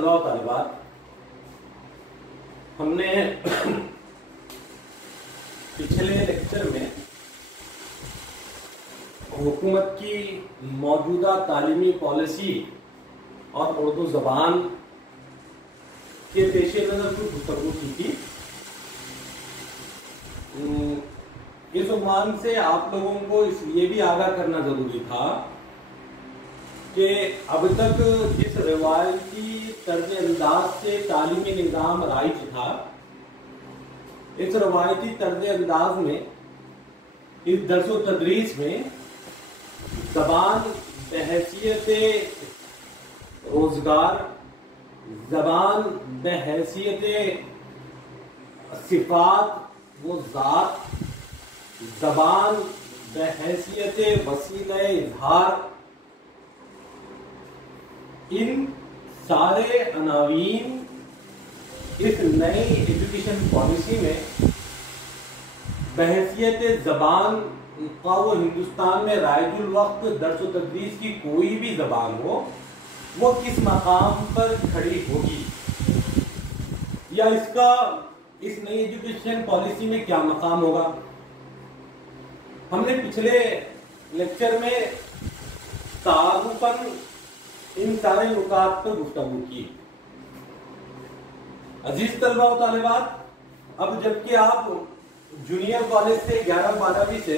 طلباء و طالبات، ہم نے پچھلے لیکچر میں حکومت کی موجودہ تعلیمی پالیسی اور اردو زبان کے پیش نظر کچھ گفتگو کی تھی۔ اس عنوان سے آپ لوگوں کو اس لیے بھی آگاہ کرنا ضروری تھا کہ اب تک جس روایتی طرز انداز سے تعلیمی نظام رائج تھا، اس روایتی طرز انداز میں اس درس و تدریس میں زبان بحیثیت روزگار، زبان بحیثیت صفات و ذات، زبان بحیثیت وسیلہ اظہار، ان سارے عناوین اس نئی ایجوکیشن پالیسی میں بحیثیت زبان کا وہ ہندوستان میں رائج الوقت درس و تدریس کی کوئی بھی زبان ہو، وہ کس مقام پر کھڑی ہوگی یا اس کا اس نئی ایجوکیشن پالیسی میں کیا مقام ہوگا۔ ہم نے پچھلے لیکچر میں تعارفاً ان سارے نکات پر گفتگو کی۔ عزیز طلباء و طالبات، اب جبکہ آپ جونیئر کالج سے 11/12 سے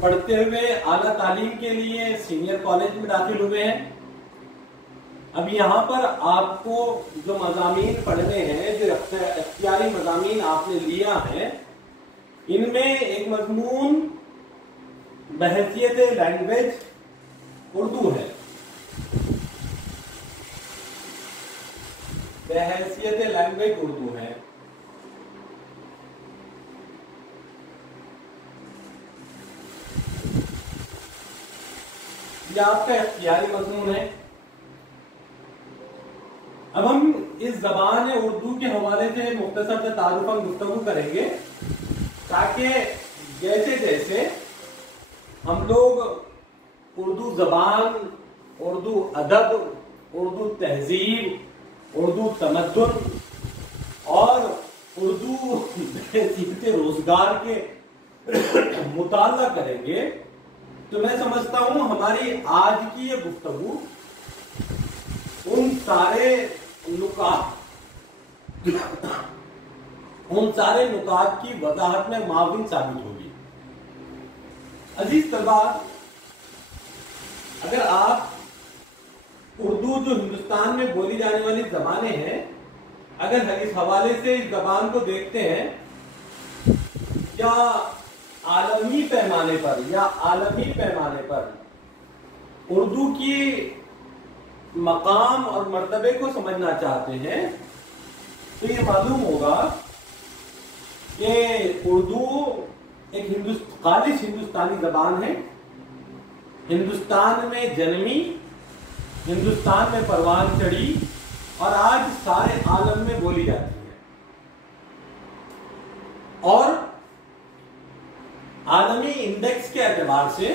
پڑھتے ہوئے اعلیٰ تعلیم کے لیے سینئر کالج میں داخل ہوئے ہیں، اب یہاں پر آپ کو جو مضامین پڑھنے ہیں، جو اختیاری مضامین آپ نے لیا ہے، ان میں ایک مضمون بحیثیت لینگویج اردو ہے، بحیثیت لینگویج اردو ہے۔ یہ آپ کا اختیاری مضمون ہے۔ اب ہم اس زبان اردو کے حوالے سے مختصر سے تعارفاً گفتگو کریں گے، تاکہ جیسے جیسے ہم لوگ اردو زبان، اردو ادب، اردو تہذیب، اردو تمدن اور اردو بحیثیت روزگار کے مطالعہ کریں گے، تو میں سمجھتا ہوں ہماری آج کی یہ گفتگو ان سارے نکات کی وضاحت میں معاون ثابت ہوگی۔ عزیز طلباء، اگر آپ اردو جو ہندوستان میں بولی جانے والی زبانیں ہیں، اگر اس حوالے سے اس زبان کو دیکھتے ہیں، یا عالمی پیمانے پر اردو کی مقام اور مرتبے کو سمجھنا چاہتے ہیں، تو یہ معلوم ہوگا کہ اردو ایک خالص ہندوستانی زبان ہے، ہندوستان میں جنمی، ہندوستان میں پروان چڑھی اور آج سارے عالم میں بولی جاتی ہے۔ اور عالمی انڈیکس کے اعتبار سے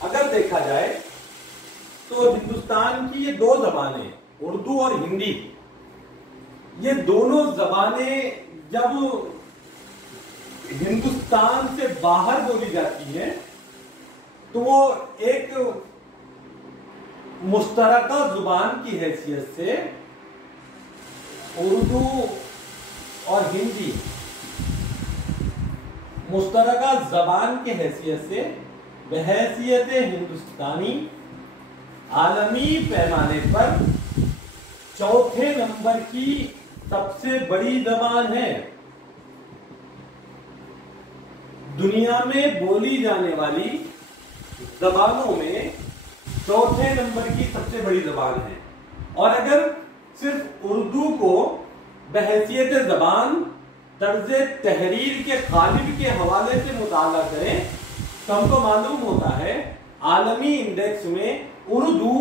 اگر دیکھا جائے تو ہندوستان کی یہ دو زبانیں، اردو اور ہندی، یہ دونوں زبانیں جب ہندوستان سے باہر بولی جاتی ہیں تو وہ ایک مشترکہ زبان کی حیثیت سے اردو اور ہندی مشترکہ زبان کی حیثیت سے بحیثیت ہندوستانی عالمی پیمانے پر چوتھے نمبر کی سب سے بڑی زبان ہے۔ دنیا میں بولی جانے والی زبانوں میں چوتھے نمبر کی سب سے بڑی زبان ہے۔ اور اگر صرف اردو کو بحیثیت زبان طرز تحریر کے قالب کے حوالے سے مطالعہ کریں تو ہم کو معلوم ہوتا ہے عالمی انڈیکس میں اردو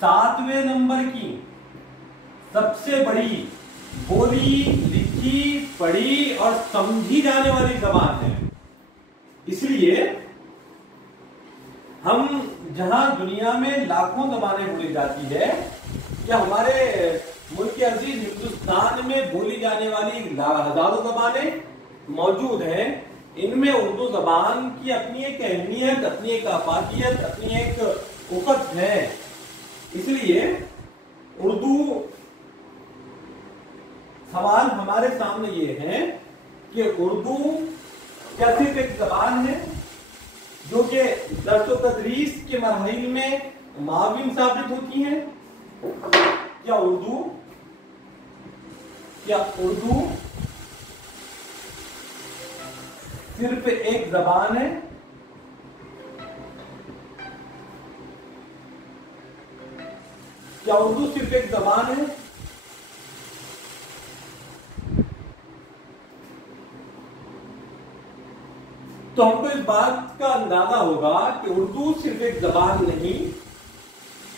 7ویں نمبر کی سب سے بڑی بولی، لکھی، پڑھی اور سمجھی جانے والی زبان ہے۔ اس لیے ہم جہاں دنیا میں لاکھوں زبانیں بولی جاتی ہے، یا ہمارے ملک عزیز ہندوستان میں بولی جانے والی ہزاروں زبانیں موجود ہیں، ان میں اردو زبان کی اپنی ایک اہمیت، اپنی ایک افادیت، اپنی ایک وقت ہے۔ اس لیے اردو، سوال ہمارے سامنے یہ ہے کہ اردو کیا صرف ایک زبان ہے جو کہ درس و تدریس کے مراحل میں معاون ثابت ہوتی ہے؟ کیا اردو صرف ایک زبان ہے؟ کیا اردو صرف ایک زبان ہے؟ تو ہم کو اس بات کا اندازہ ہوگا کہ اردو صرف ایک زبان نہیں۔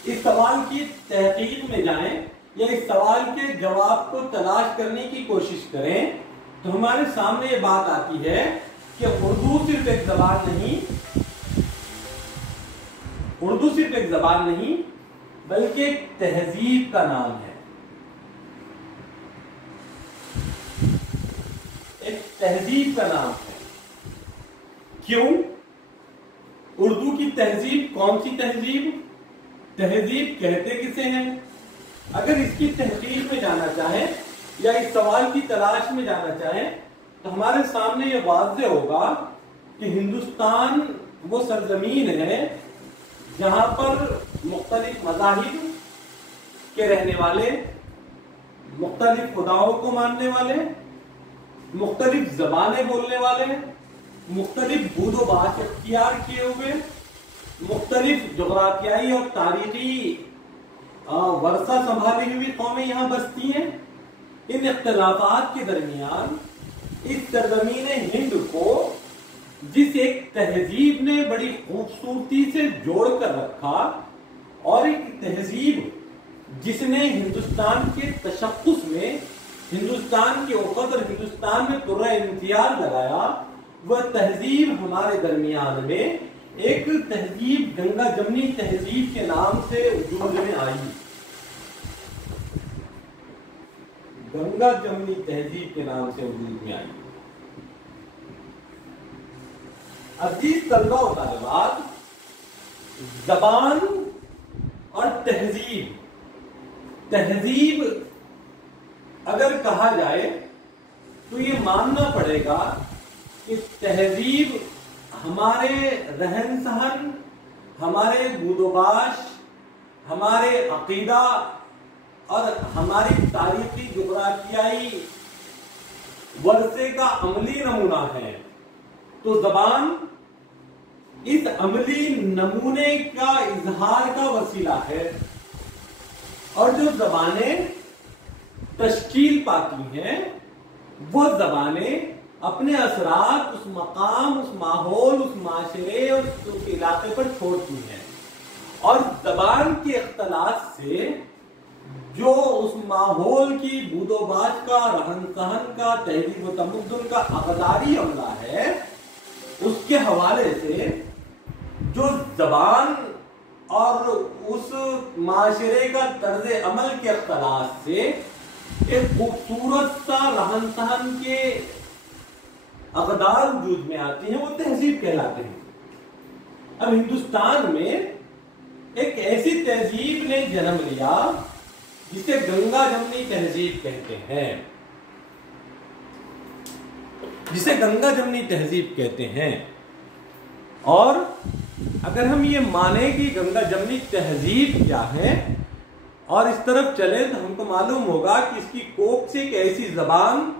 اس سوال کی تحقیق میں جائیں یا اس سوال کے جواب کو تلاش کرنے کی کوشش کریں تو ہمارے سامنے یہ بات آتی ہے کہ اردو صرف ایک زبان نہیں، بلکہ ایک تہذیب کا نام ہے۔ ایک تہذیب کا نام ہے۔ کیوں؟ اردو کی تہذیب کون سی تہذیب؟ تہذیب کہتے کسے ہیں؟ اگر اس کی تحقیق میں جانا چاہیں یا اس سوال کی تلاش میں جانا چاہیں تو ہمارے سامنے یہ واضح ہوگا کہ ہندوستان وہ سرزمین ہے جہاں پر مختلف مذاہب کے رہنے والے، مختلف خداؤں کو ماننے والے، مختلف زبانیں بولنے والے، مختلف بود و باش اختیار کیے ہوئے، مختلف جغرافیائی اور تاریخی ورثہ سنبھالی ہوئی قومیں یہاں بستی ہیں۔ ان اختلافات کے درمیان اس سرزمین ہند کو جس ایک تہذیب نے بڑی خوبصورتی سے جوڑ کر رکھا، اور ایک تہذیب جس نے ہندوستان کے تشخص میں، ہندوستان کے وقت اور ہندوستان میں پورا امتیاز لگایا، وہ تہذیب ہمارے درمیان میں ایک تہذیب گنگا جمنی تہذیب کے نام سے وجود میں آئی۔ گنگا جمنی تہذیب کے نام سے وجود میں آئی۔ عزیز طلبہ و طالبات، زبان اور تہذیب اگر کہا جائے تو یہ ماننا پڑے گا کہ تہذیب ہمارے رہن سہن، ہمارے بود و باش، ہمارے عقیدہ اور ہماری تاریخی جغرافیائی ورثے کا عملی نمونہ ہے۔ تو زبان اس عملی نمونے کا اظہار کا وسیلہ ہے، اور جو زبانیں تشکیل پاتی ہیں وہ زبانیں اپنے اثرات اس مقام، اس ماحول، اس معاشرے اور اس علاقے پر چھوڑتی ہیں، اور زبان کے اختلاط سے جو اس ماحول کی بود و باش کا، رہن سہن کا، تہذیب و تمدن کا اقداری عملہ ہے، اس کے حوالے سے جو زبان اور اس معاشرے کا طرز عمل کے اختلاط سے ایک خوبصورت سا رہن سہن کے اقدار وجود میں آتی ہیں، وہ تہذیب کہلاتے ہیں۔ اب ہندوستان میں ایک ایسی تہذیب نے جنم لیا جسے گنگا جمنی تہذیب کہتے ہیں، جسے گنگا جمنی تہذیب کہتے ہیں۔ اور اگر ہم یہ مانیں کہ گنگا جمنی تہذیب کیا ہے اور اس طرف چلیں تو ہم کو معلوم ہوگا کہ اس کی کوکھ سے ایک ایسی زبان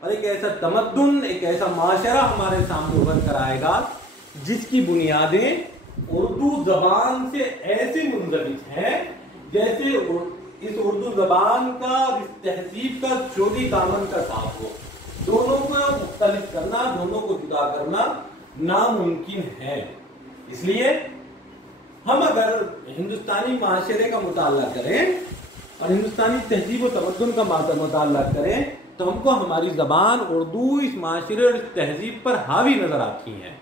اور ایک ایسا تمدن، ایک ایسا معاشرہ ہمارے سامنے ابھر کر آئے گا جس کی بنیادیں اردو زبان سے ایسے منضبط ہیں جیسے اس اردو زبان کا اور اس تہذیب کا چودی دامن کا ساتھ ہو۔ دونوں کو مختلف کرنا، دونوں کو جدا کرنا ناممکن ہے۔ اس لیے ہم اگر ہندوستانی معاشرے کا مطالعہ کریں اور ہندوستانی تہذیب و تمدن کا مطالعہ کریں تو ہم کو ہماری زبان اردو اس معاشرے اور اس تہذیب پر حاوی نظر آتی ہے۔